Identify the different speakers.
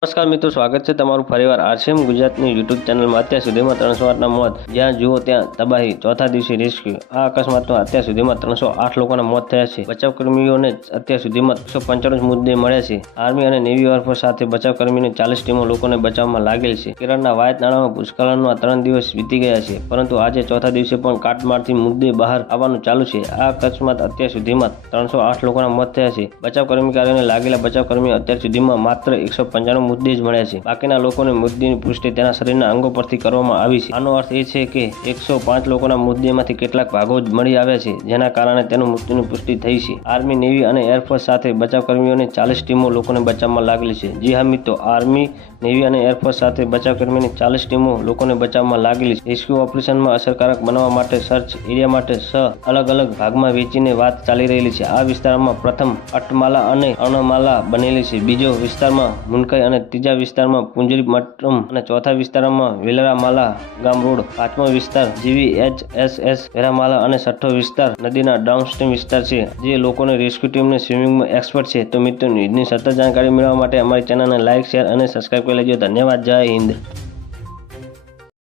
Speaker 1: નમસ્કાર મિત્રો, સ્વાગત છે તમારું ફરીવાર આરસીએમ ગુજરાતની યુટ્યુબ ચેનલમાં. અત્યાર સુધીમાં ત્રણસો આઠના મોત. જ્યાં જુઓ ત્યાં તબાહી, ચોથા દિવસે રેસ્ક્યુ. આ અકસ્માતમાં અત્યાર સુધીમાં ત્રણસો આઠ લોકોના મોત થયા છે. બચાવ કર્મીઓને અત્યાર સુધીમાં એકસો પંચાણું મુદ્દે મળ્યા છે. આર્મી અને નેવી એરફોર્સ સાથે બચાવ કર્મીની ચાલીસ ટીમો લોકોને બચાવમાં લાગેલ છે. કેરળના વાયત નાણામાં ભૂસ્ખલનના ત્રણ દિવસ વીતી ગયા છે. પરંતુ આજે ચોથા દિવસે પણ કાટમાળથી મુદ્દે બહાર આવવાનું ચાલુ છે. આ અકસ્માત અત્યાર સુધીમાં ત્રણસો આઠ લોકોના મોત થયા છે. બચાવ કર્મચારીઓને લાગેલા બચાવ કર્મીઓ અત્યાર સુધીમાં માત્ર એકસો પંચાણું મુદ્દે જ મળ્યા છે. બાકીના લોકોને મુદ્દેની પુષ્ટિ તેના શરીરના અંગો પરથી કરવામાં આવી છે. આનો અર્થ એ છે કે એકસો પાંચ લોકોના મુદ્દેમાંથી કેટલાક ભાગો જ મળી આવ્યા છે, જેના કારણે તેનું મૃત્યુની પુષ્ટિ થઈ છે. આર્મી, નેવી અને એરફોર્સ સાથે બચાવ કર્મીઓને ચાલીસ ટીમો લોકોને બચાવમાં લાગેલી છે. જી હા મિત્રો, આર્મી, નેવી અને એરફોર્સ સાથે બચાવ કર્મીની ચાલીસ ટીમો લોકોને બચાવમાં લાગેલી છે. રેસ્ક્યુ ઓપરેશનમાં અસરકારક બનવા માટે સર્ચ એરિયા માટે છ અલગ અલગ ભાગમાં વેચીને વાત ચાલી રહેલી છે. આ વિસ્તારમાં પ્રથમ અટમાલા અને અણમાલા બનેલી છે. બીજો વિસ્તારમાં મુનકાઈ ત્રીજા વિસ્તારમાં પુંજરી મટ્ટમ અને ચોથા વિસ્તારમાં વેલરામાલા ગામ રોડ, પાંચમો વિસ્તાર જીવી એચ એસ એસ વેરામાલા અને છઠ્ઠો વિસ્તાર નદીના ડાઉનસ્ટ્રીમ વિસ્તાર છે. જે લોકોને રેસ્ક્યુ ટીમને સ્વિમિંગમાં એક્સપર્ટ છે. તો મિત્રો, ન્યૂઝની સતત જાણકારી મેળવવા માટે અમારી ચેનલને લાઇક શેર અને સબસ્ક્રાઇબ કરી લેજો. ધન્યવાદ. જય હિન્દ.